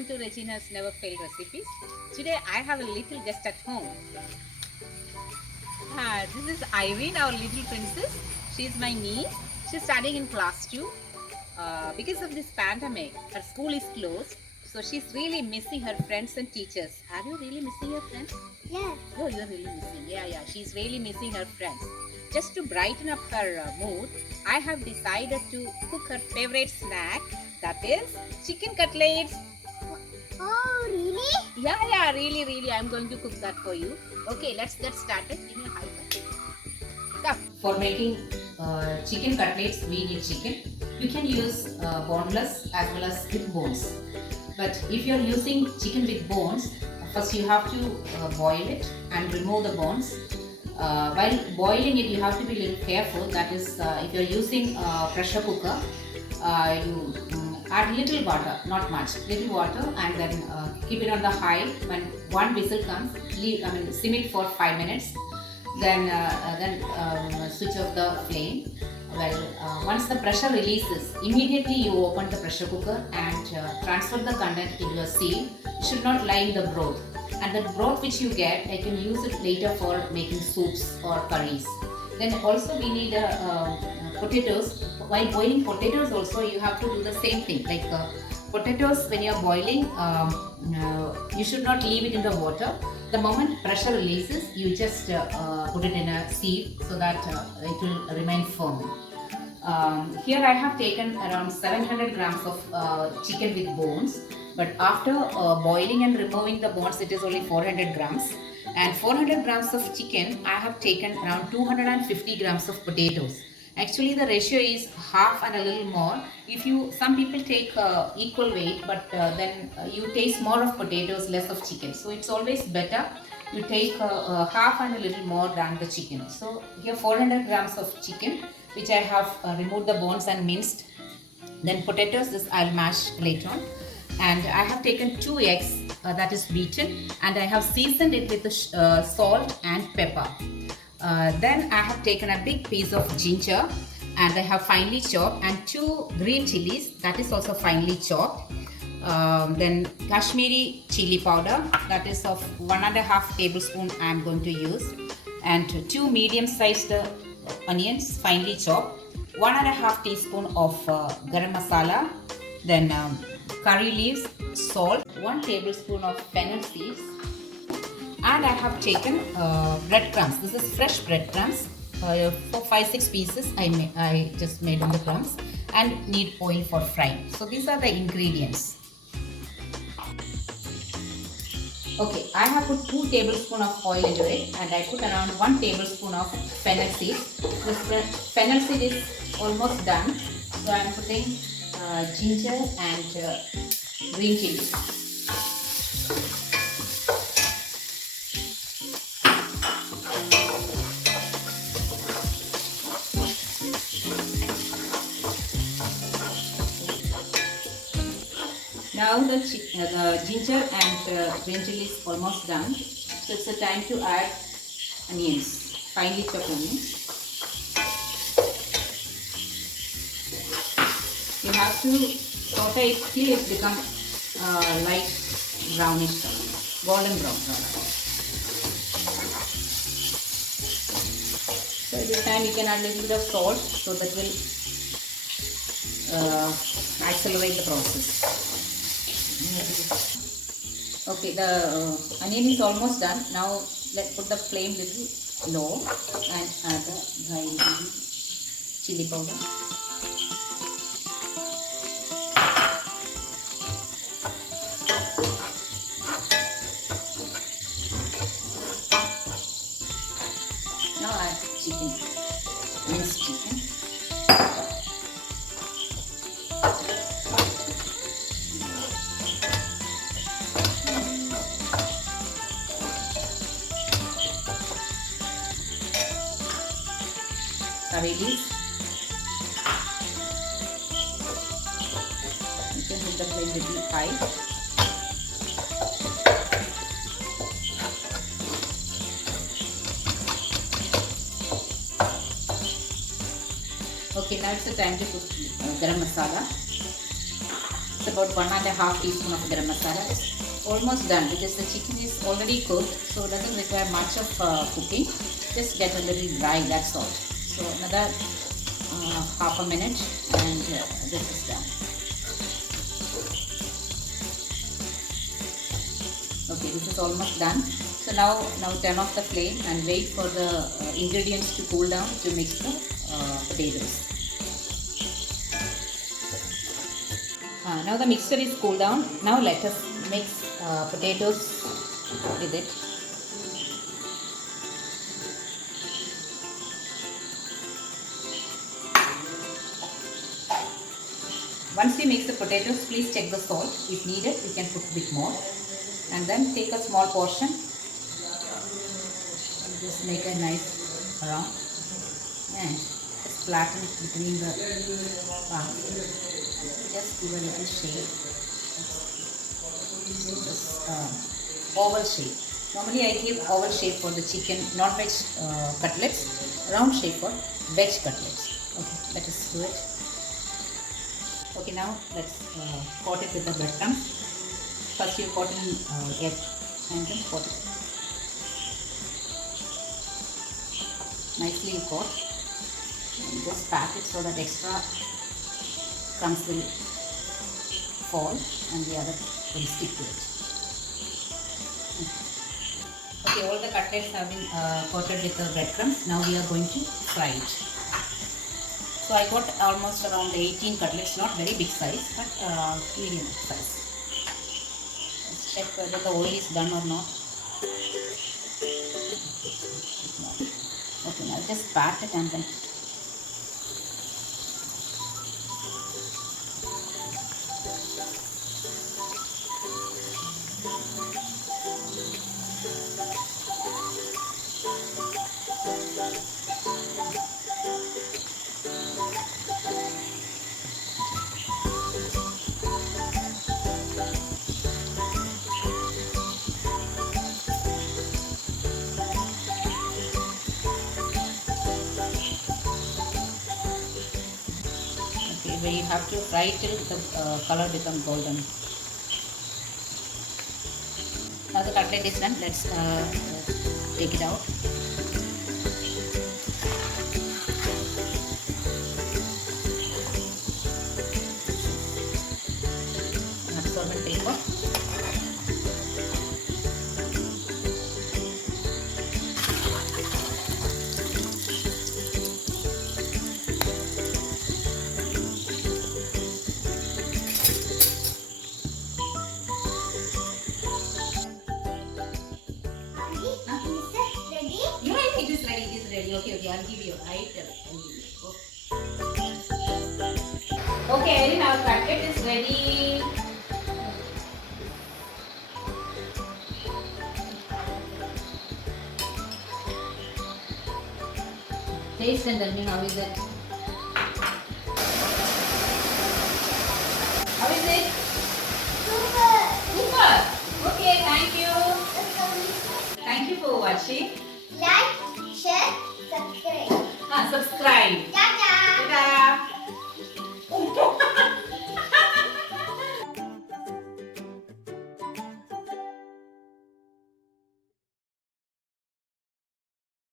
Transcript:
welcome to Regina's Never Fail Recipes. Today I have a little guest at home. This is Irene, our little princess. She's my niece. She's studying in class 2. Because of this pandemic, her school is closed. So she's really missing her friends and teachers. Are you really missing your friends? Yes. Oh, you're really missing. Yeah. She's really missing her friends. Just to brighten up her mood, I have decided to cook her favorite snack. That is chicken cutlets. Oh, really? Yeah, really. I'm going to cook that for you. Okay, let's get started. Give me a high five. Come. For making chicken cutlets, we need chicken. You can use boneless as well as with bones. But if you're using chicken with bones, first you have to boil it and remove the bones. While boiling it, you have to be a little careful. That is, if you're using pressure cooker, you add little water, not much, little water, and then keep it on the high. When one whistle comes, sim it for 5 minutes. Then switch off the flame. Well, once the pressure releases, immediately you open the pressure cooker and transfer the content into a sieve. You should not lie in the broth. And the broth which you get, I can use it later for making soups or curries. Then also we need potatoes. While boiling potatoes also, you have to do the same thing. Like potatoes, when you are boiling, you should not leave it in the water. The moment pressure releases, you just put it in a sieve so that it will remain firm. Here I have taken around 700 grams of chicken with bones. But after boiling and removing the bones, it is only 400 grams. And 400 grams of chicken, I have taken around 250 grams of potatoes. Actually, the ratio is half and a little more. Some people take equal weight, but then you taste more of potatoes, less of chicken. So it's always better you take half and a little more than the chicken. So here 400 grams of chicken, which I have removed the bones and minced. Then potatoes, this I'll mash later on. And I have taken 2 eggs that is beaten, and I have seasoned it with the salt and pepper. Then I have taken a big piece of ginger, and I have finely chopped, and 2 green chilies that is also finely chopped. Then Kashmiri chili powder, that is of 1.5 tablespoon I am going to use, and 2 medium-sized onions finely chopped, 1.5 teaspoon of garam masala, then curry leaves, salt, 1 tablespoon of fennel seeds, and I have taken breadcrumbs. This is fresh breadcrumbs. For 5-6 pieces I just made on the crumbs, and need oil for frying. So these are the ingredients. Okay, I have put 2 tablespoons of oil into it, and I put around 1 tablespoon of fennel seeds. This fennel seed is almost done, so I am putting ginger and green chili. Now the ginger and green chili is almost done, so it's the time to add onions, finely chopped onions. You have to saute it till it becomes light brownish color, golden brown color. So at this time you can add a little bit of salt, so that will accelerate the process. Okay, the onion is almost done. Now let's put the flame little low and add the dry chili powder. Now add chicken, minced chicken. Curry leaves. You can put the flame little high. Okay, now it's the time to put garam masala. It's about 1.5 teaspoon of garam masala. It's almost done because the chicken is already cooked, so it doesn't require much of cooking. Just get a little dry, that's all. So another half a minute and this is done. Okay, this is almost done. So now turn off the flame and wait for the ingredients to cool down to mix the potatoes. Now the mixture is cooled down. Now let us mix potatoes with it. Once you mix the potatoes, please check the salt. If needed, you can put a bit more. And then take a small portion. Just make a nice round and just flatten between the parts. Just give a little shape. Just oval shape. Normally I give oval shape for the chicken non-veg cutlets, round shape for veg cutlets. Okay, let us do it. Okay, now let's coat it with the breadcrumbs. First you coat in egg and then coat it. Nicely coat and just pat it so that extra crumbs will fall and the other will stick to it. Okay, all the cutlets have been coated with the breadcrumbs. Now we are going to fry it. So I got almost around 18 cutlets, not very big size, but medium size. Let's check whether the oil is done or not. Okay, now just pat it and then where you have to fry till the color becomes golden. Now the cutlet is done. Let's take it out. An absorbent paper. It is ready. Okay, I'll give you. I'll give you. Okay, Erin, our cutlet is ready. Taste and tell me how is it? How is it? Super. Okay, thank you. Thank you for watching. Like, share, subscribe. Subscribe.